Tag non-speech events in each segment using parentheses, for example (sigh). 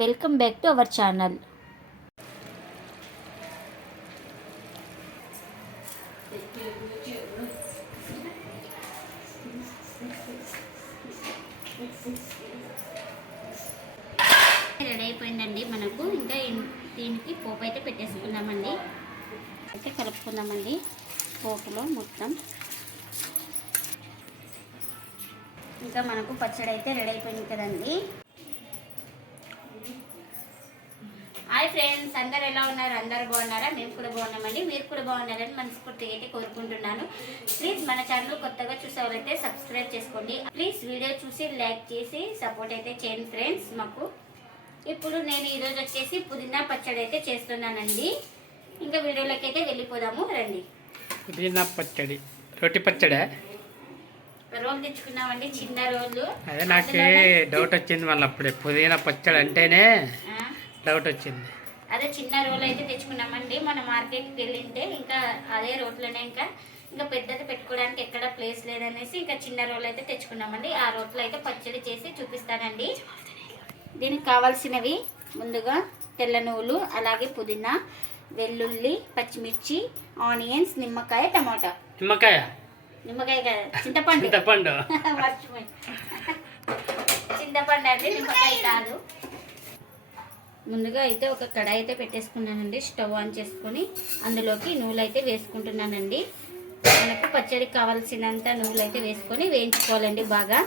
Welcome back to our channel. Ready అయిపోయిందండి మనకు. ఇంకా దీనికి పోపు అయితే పెట్టేసుకుందామండి. అయితే కలుపుకుందామండి పోపులో మొత్తం. ఇంకా మనకు పచ్చడి అయితే రెడీ అయిపోయింది కదండి. అందరు ఎలా ఉన్నారు? అందరు బాగున్నారా? మేము కూడా బాగున్నామండి. మీరు కూడా బాగున్నారని మనస్ఫూర్తిగా అయితే కోరుకుంటున్నాను. ప్లీజ్ మన ఛానల్ కొత్తగా చూసేవారైతే సబ్స్క్రైబ్ చేసుకోండి. ప్లీజ్ వీడియో చూసి లైక్ చేసి సపోర్ట్ అయితే చేయండి ఫ్రెండ్స్ మాకు. ఇప్పుడు నేను ఈరోజు వచ్చేసి పుదీనా పచ్చడి అయితే చేస్తున్నానండి. ఇంకా వీడియోలోకి అయితే వెళ్ళిపోదాము. రండి. పుదీనా పచ్చడి. రొట్టి పచ్చడే? రోల్ తెచ్చుకున్నామండి చిన్న రోలు. అదే నాకు డౌట్ వచ్చింది మళ్ళీ అప్పుడే. పుదీనా పచ్చడి అంటేనే డౌట్ వచ్చింది. అదే చిన్న రోల్ అయితే తెచ్చుకున్నామండి. మన మార్కెట్కి వెళ్ళింటే ఇంకా అదే రోట్లోనే ఇంకా ఇంకా పెద్దది పెట్టుకోవడానికి ఎక్కడ ప్లేస్ లేదనేసి ఇంకా చిన్న రోల్ అయితే తెచ్చుకున్నామండి. ఆ రోట్లో అయితే పచ్చడి చేసి చూపిస్తానండి. దీనికి కావాల్సినవి ముందుగా తెల్ల నువ్వులు అలాగే పుదీనా వెల్లుల్లి పచ్చిమిర్చి ఆనియన్స్ నిమ్మకాయ టమాటా. నిమ్మకాయ? నిమ్మకాయ కదా చింతపండు. చింతపండు. (laughs) మర్చిపోయి. చింతపండు అంటే నిమ్మకాయ కాదు. ముందుగా అయితే ఒక కడాయి అయితే పెట్టేసుకున్నానండి. స్టవ్ ఆన్ చేసుకొని అందులోకి నూనె అయితే వేసుకుంటున్నానండి. మనకు పచ్చడికి కావాల్సినంత నూనె అయితే వేసుకొని వేయించుకోవాలండి బాగా.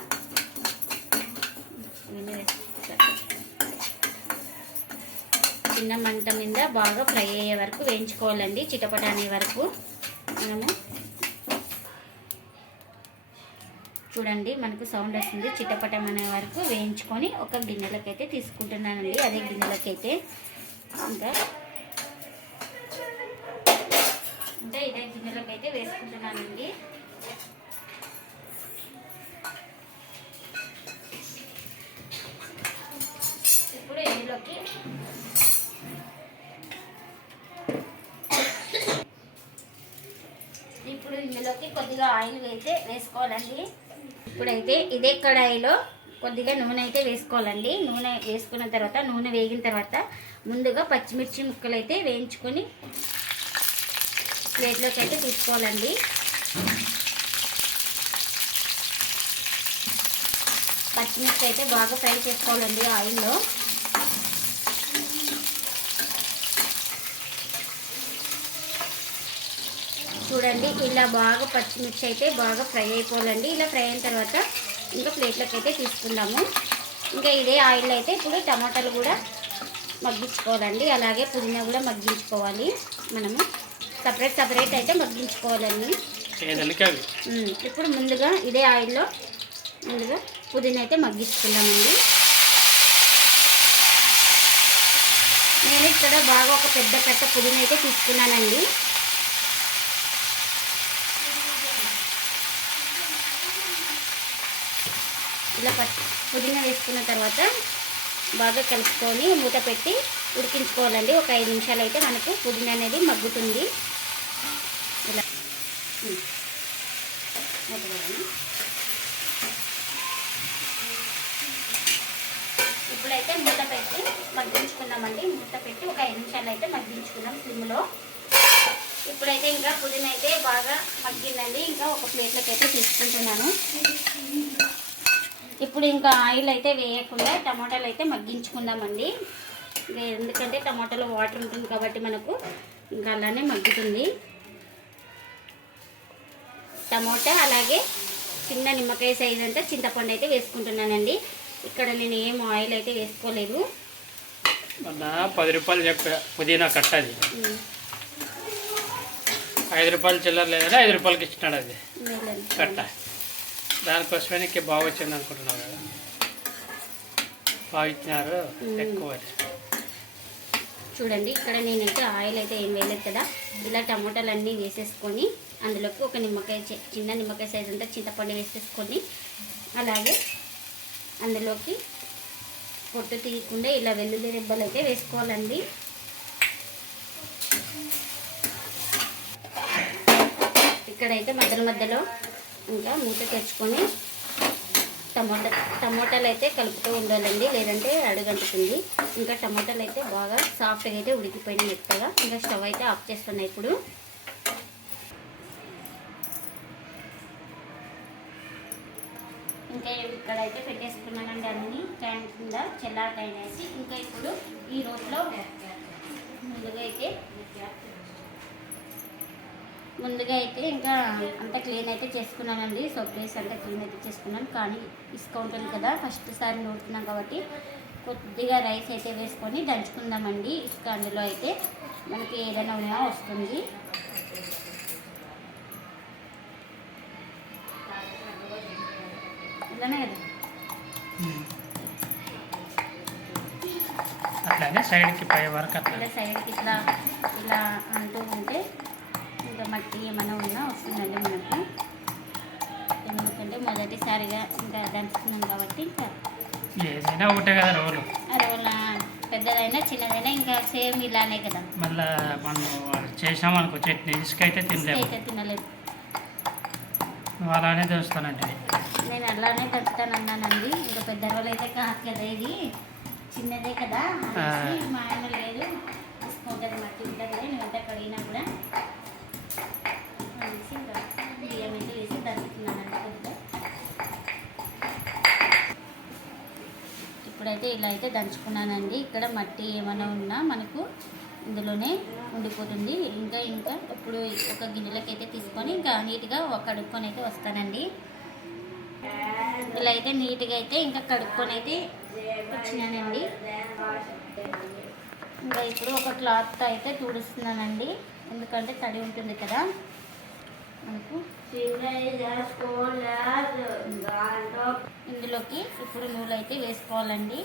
చిన్న మంట మీద బాగా ఫ్రై అయ్యే వరకు వేయించుకోవాలండి. చిటపట అనే వరకు. మనము చూడండి మనకు సౌండ్ వస్తుంది. చిట్టపటం అనే వరకు వేయించుకొని ఒక గిన్నెలకి అయితే తీసుకుంటున్నానండి. అదే గిన్నెలకి అయితే ఇంకా ఇంకా ఇదే గిన్నెలకి అయితే వేసుకుంటున్నానండి. ఇప్పుడు ఇందులోకి ఇప్పుడు ఇందులోకి కొద్దిగా ఆయిల్ అయితే వేసుకోవాలండి. ఇప్పుడైతే ఇదే కడాయిలో కొద్దిగా నూనె అయితే వేసుకోవాలండి. నూనె వేసుకున్న తర్వాత నూనె వేగిన తర్వాత ముందుగా పచ్చిమిర్చి ముక్కలు అయితే వేయించుకొని ప్లేట్లోకి అయితే తీసుకోవాలండి. పచ్చిమిర్చి అయితే బాగా ఫ్రై చేసుకోవాలండి ఆయిల్లో. చూడండి ఇలా బాగా పచ్చిమిర్చి అయితే బాగా ఫ్రై అయిపోవాలండి. ఇలా ఫ్రై అయిన తర్వాత ఇంకా ప్లేట్లోకి అయితే తీసుకుందాము. ఇంకా ఇదే ఆయిల్ అయితే ఇప్పుడు టమాటాలు కూడా మగ్గించుకోవాలండి. అలాగే పుదీనా కూడా మగ్గించుకోవాలి మనము. సపరేట్ సపరేట్ అయితే మగ్గించుకోవాలండి. ఇప్పుడు ముందుగా ఇదే ఆయిల్లో ముందుగా పుదీనా అయితే మగ్గించుకుందామండి. నేను ఇక్కడ బాగా ఒక పెద్ద కట్ట పుదీనా అయితే తీసుకున్నానండి. ఇలా పట్ పుదీనా వేసుకున్న తర్వాత బాగా కలుపుకొని మూత పెట్టి ఉడికించుకోవాలండి. ఒక ఐదు నిమిషాలు అయితే మనకు పుదీనా అనేది మగ్గుతుంది. ఇలా. ఇప్పుడైతే మూత పెట్టి మగ్గించుకుందామండి. మూత పెట్టి ఒక ఐదు నిమిషాలు అయితే మగ్గించుకుందాం సిమ్లో. ఇప్పుడైతే ఇంకా పుదీనా అయితే బాగా మగ్గిందండి. ఇంకా ఒక ప్లేట్లోకి అయితే తీసుకుంటున్నాను. ఇప్పుడు ఇంకా ఆయిల్ అయితే వేయకుండా టమాటాలు అయితే మగ్గించుకుందామండి. ఎందుకంటే టమాటాలో వాటర్ ఉంటుంది కాబట్టి మనకు ఇంకా అలానే మగ్గుతుంది. టమోటా అలాగే చిన్న నిమ్మకాయ సైజ్ అంతా చింతపండు అయితే వేసుకుంటున్నానండి. ఇక్కడ నేను ఏం ఆయిల్ అయితే వేసుకోలేదు. పది రూపాయలు చెప్పా పుదీనా కట్టది ఉమ్, ఐదు రూపాయలు చిల్లర లేదని ఐదు రూపాయలకి ఇచ్చినాడు అది. కట్ట. దానికోసమే నీకు బాగా వచ్చింది అనుకుంటున్నావు కదా. బాగా ఇచ్చినారు ఎక్కువ. చూడండి ఇక్కడ నేనైతే ఆయిల్ అయితే ఏం వేయలేదు కదా. ఇలా టమోటాలు అన్నీ వేసేసుకొని అందులోకి ఒక నిమ్మకాయ చిన్న నిమ్మకాయ సైజ్ అంతా చింతపండు వేసేసుకొని అలాగే అందులోకి పొట్టు తీయకుండా ఇలా వెల్లుల్లి రెబ్బలు అయితే వేసుకోవాలండి. ఇక్కడైతే మధ్యలో మధ్యలో ఇంకా మూత తెచ్చుకొని టమోటా టమోటాలు అయితే కలుపుతూ ఉండాలండి లేదంటే అడుగంటుతుంది. ఇంకా టమోటాలు అయితే బాగా సాఫ్ట్గా అయితే ఉడికిపోయినాయి మెత్తగా. ఇంకా స్టవ్ అయితే ఆఫ్ చేస్తున్నాయి ఇప్పుడు. ఇంకా ఇక్కడ అయితే పెట్టేసుకున్నానండి అన్ని. ట్యాంక్ కింద చెల్లాటైనేసి ఇంకా ఇప్పుడు ఈ రోట్లో ముందుగా అయితే ముందుగా అయితే ఇంకా అంతా క్లీన్ అయితే చేసుకున్నానండి సో ప్లేస్ అంతా క్లీన్ అయితే చేసుకున్నాను కానీ ఇసుక ఉంటుంది కదా. ఫస్ట్ సారి నూరుతున్నాం కాబట్టి కొద్దిగా రైస్ అయితే వేసుకొని దంచుకుందామండి. ఇసుక అందులో అయితే మనకి ఏదైనా ఉన్నా వస్తుంది. ఇలానే కదా? అట్లానే సైడ్కి పై వరకు ఇలా సైడ్కి ఇట్లా ఇలా అంటూ ఉంటే మట్టి ఏమైనా ఉన్నా వస్తుందండి మనకు. ఎందుకంటే మొదటిసారిగా ఇంకా దంచుతున్నాం కాబట్టి ఇంకా. ఏదైనా ఒకటే కదా రోలు. పెద్దదైనా చిన్నదైనా ఇంకా సేమ్ ఇలానే కదా. మళ్ళా మనం చేసామనుకో చట్నీ ఇసుక అయితే తినలేము. అయితే తినలేదు నువ్వు అలానే నేను అలానే దంచుతాను అన్నానండి ఇంకా పెద్ద రోజులు అయితే కాదు కదా ఇది. చిన్నదే కదా. అనేసి మా ఆయన లేదు. మట్టి ఉంటుంది కదా. నువ్వు కడిగినా కూడా. అనేసి ఇంకా బియ్యం వేసి కొద్దిగా ఇప్పుడైతే ఇలా అయితే దంచుకున్నానండి. ఇక్కడ మట్టి ఏమైనా ఉన్నా మనకు ఇందులోనే ఉండిపోతుంది. ఇంకా ఇంకా ఇప్పుడు ఒక గిన్నెలకి అయితే తీసుకొని ఇంకా నీట్గా కడుక్కొని అయితే వస్తానండి. ఇలా అయితే నీట్గా అయితే ఇంకా కడుక్కొని అయితే వచ్చినానండి ఇంకా ఇప్పుడు ఒక క్లాత్ అయితే తుడుస్తున్నానండి. ఎందుకంటే తడి ఉంటుంది కదా. మనకు ఇందులోకి ఇప్పుడు నూనె అయితే వేసుకోవాలండి.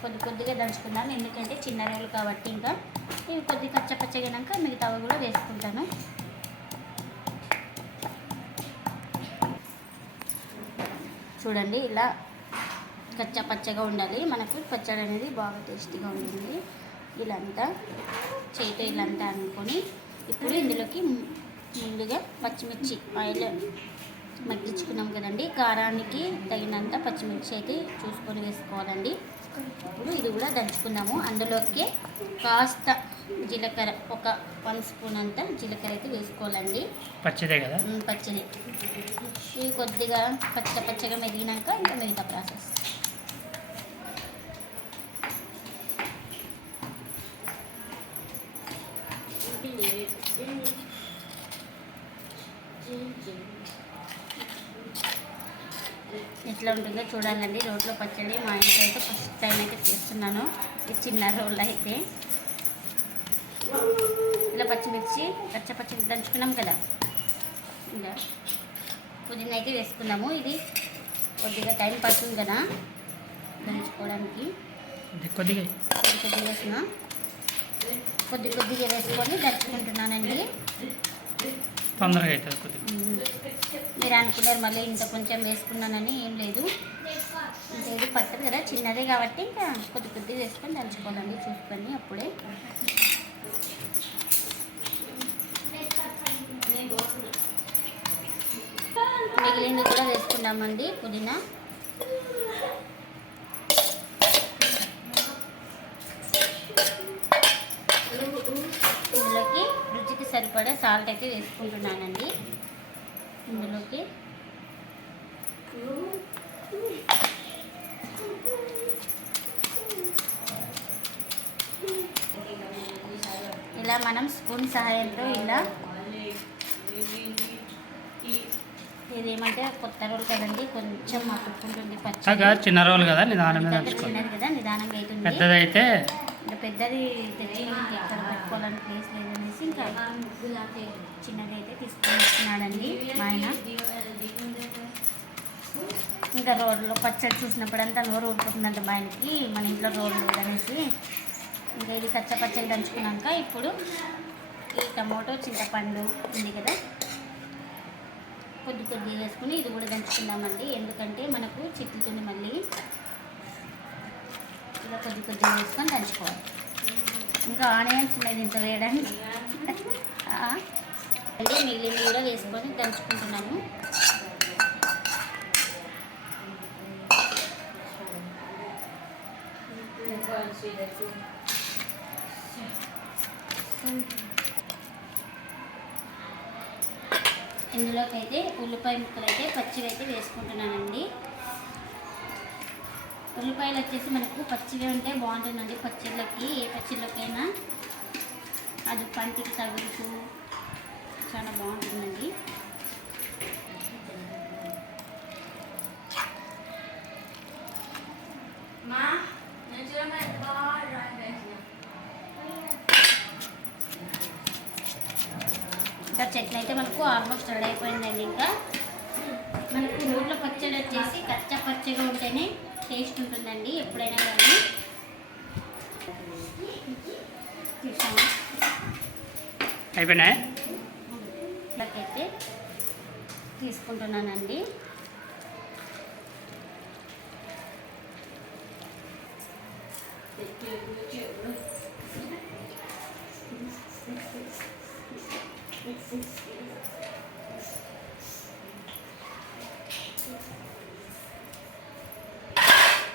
కొద్ది కొద్దిగా దంచుకున్నాను ఎందుకంటే చిన్న రోలు కాబట్టి ఇంకా. ఇవి కొద్ది కచ్చ పచ్చగినాక మిగతావి కూడా వేసుకుంటాను. చూడండి ఇలా కచ్చ పచ్చగా ఉండాలి. మనకు పచ్చడి అనేది బాగా టేస్టీగా ఉంటుంది. ఇలాంతా చేతితో ఇలాంతా అనుకొని ఇప్పుడు ఇందులోకి ముందుగా పచ్చిమిర్చి ఆయిల్ మగ్గించుకున్నాం కదండి. కారానికి తగినంత పచ్చిమిర్చి అయితే చూసుకొని వేసుకోవాలండి. ఇప్పుడు ఇది కూడా దంచుకున్నాము అందులోకి కాస్త జీలకర్ర ఒక వన్ స్పూన్ అంత జీలకర్ర అయితే వేసుకోవాలండి. పచ్చిదే కదా? పచ్చిది. ఇవి కొద్దిగా పచ్చ పచ్చగా మెదిగినాక ఇంకా మిగతా ప్రాసెస్. ఎట్లా ఉంటుందో చూడాలండి. రోడ్లో పచ్చడి మా ఇంట్లో అయితే ఫస్ట్ టైం అయితే చేస్తున్నాను. ఈ చిన్న రోల్ అయితే. ఇలా పచ్చిమిర్చి పచ్చ పచ్చి దంచుకున్నాం కదా. ఇంకా పుదీనా అయితే వేసుకున్నాము. ఇది కొద్దిగా టైం పడుతుంది కదా దంచుకోవడానికి. కొద్దిగా. కొద్ది కొద్దిగా వేసిన కొద్ది కొద్దిగా వేసుకొని దంచుకుంటున్నానండి తొందరగా అవుతుంది కొద్దిగా. మీరు అనుకున్నారు మళ్ళీ ఇంత కొంచెం వేసుకున్నానని ఏం లేదు. ఇంకా ఇది పట్టదు కదా చిన్నదే కాబట్టి ఇంకా కొద్ది కొద్దిగా వేసుకొని దంచుకోవాలండి చూసుకొని అప్పుడే. మిగిలింది కూడా వేసుకున్నామండి పుదీనా ఇందులోకి రుచికి సరిపడా సాల్ట్ అయితే వేసుకుంటున్నానండి. ఇందులోకి. ఇలా మనం స్పూన్ సహాయంతో ఇలా ఇదేమంటే కొత్త రోల్ కదండి కొంచెం మట్టుకుంటుంది పచ్చి అగా చిన్న రోలు కదా నిదానంగా చిన్నది కదా నిదానంగా అవుతుంది పెద్దదైతే ఇంకా పెద్దది తెచ్చి ఎక్కడ పెట్టుకోవాలని ప్లేస్ లేదనేసి ఇంకా చిన్నది అయితే తీసుకొని వస్తున్నాడండి ఆయన. ఇంకా రోడ్లో పచ్చడి చూసినప్పుడంతా నోరు ఊరుకుంటుందంట మా ఆయనకి మన ఇంట్లో రోడ్లు అనేసి ఇంకా ఇది కచ్చ పచ్చడి దంచుకున్నాక ఇప్పుడు ఈ టమోటో చింతపండు ఉంది కదా. కొద్ది కొద్దిగా వేసుకుని ఇది కూడా దంచుకుందామండి. ఎందుకంటే మనకు చిట్లుతుంది మళ్ళీ ఇలా కొద్ది కొద్దిగా వేసుకొని దంచుకోవాలి. ఇంకా ఆనియన్స్ ఉన్నాయి ఇంత వేయడానికి. మిగిలిన కూడా వేసుకొని దంచుకుంటున్నాను. ఇందులోకి అయితే ఉల్లిపాయ ముక్కలు అయితే పచ్చివి అయితే వేసుకుంటున్నానండి. ఉల్లిపాయలు వచ్చేసి మనకు పచ్చిగా ఉంటే బాగుంటుందండి. పచ్చిళ్ళకి ఏ పచ్చిళ్ళకైనా. అది పంటికి తగులుతూ చాలా బాగుంటుందండి. మా ఇంకా చట్నీ అయితే మనకు ఆల్మోస్ట్ రెడీ అయిపోయిందండి ఇంకా మనకు నూనెలో పచ్చడి వచ్చేసి కచ్చ పచ్చగా ఉంటేనే టేస్ట్ ఉంటుందండి ఎప్పుడైనా కానీ చూసాము అయిపోయినా ఇలాగైతే తీసుకుంటున్నానండి.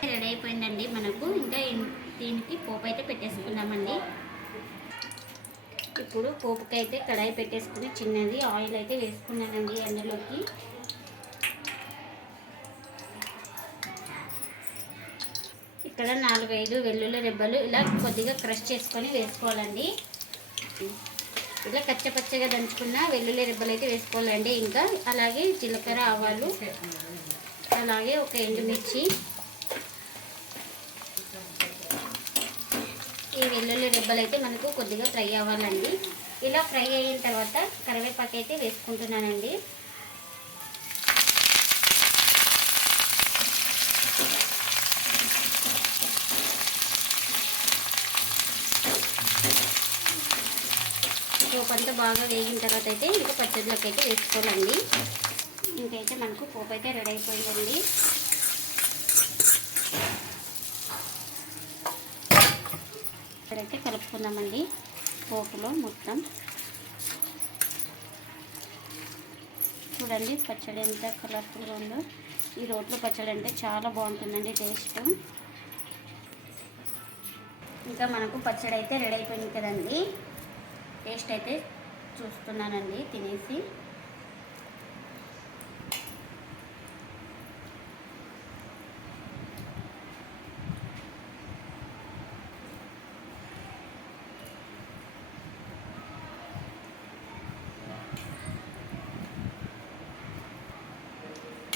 రెడీ అయిపోయిందండి మనకు. ఇంకా దీనికి పోపు అయితే పెట్టేసుకున్నామండి ఇప్పుడు పోపుకి అయితే కడాయి పెట్టేసుకుని చిన్నది ఆయిల్ అయితే వేసుకున్నానండి ఎండలోకి ఇక్కడ నాలుగైదు వెల్లుల్లి రెబ్బలు ఇలా కొద్దిగా క్రష్ చేసుకొని వేసుకోవాలండి. ఇలా కచ్చపచ్చగా దంచుకున్న వెల్లుల్లి రెబ్బలు అయితే వేసుకోవాలండి. ఇంకా అలాగే జీలకర్ర ఆవాలు అలాగే ఒక ఎండుమిర్చి ఈ వెల్లుల్లి రెబ్బలు అయితే మనకు కొద్దిగా ఫ్రై అవ్వాలండి. ఇలా ఫ్రై అయిన తర్వాత కరివేపాకు అయితే వేసుకుంటున్నానండి. పోపంతా బాగా వేగిన తర్వాత అయితే ఇంకా పచ్చడిలోకి అయితే వేసుకోవాలండి. ఇంకైతే మనకు పోపు అయితే రెడీ అయిపోయిందండి. ఇక్కడైతే పోపులో మొత్తం. చూడండి పచ్చడి ఎంత కలర్ఫుల్గా ఉందో. ఈ రోట్లో పచ్చడి అంటే చాలా బాగుంటుందండి టేస్ట్. ఇంకా మనకు పచ్చడి అయితే రెడీ అయిపోయింది కదండి. టేస్ట్ అయితే చూస్తున్నానండి తినేసి.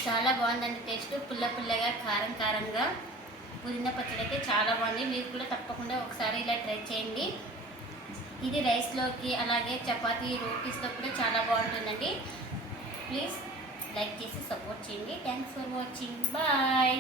చాలా బాగుందండి టేస్ట్. పుల్ల పుల్లగా కారం కారంగా. పుదీనా పచ్చడి అయితే చాలా బాగుంది. మీరు కూడా తప్పకుండా ఒకసారి ఇలా ట్రై చేయండి. ఇది రైస్లోకి అలాగే చపాతీ రోటీస్లో కూడా చాలా బాగుంటుందండి. ప్లీజ్ లైక్ చేసి సపోర్ట్ చేయండి. Thanks for watching bye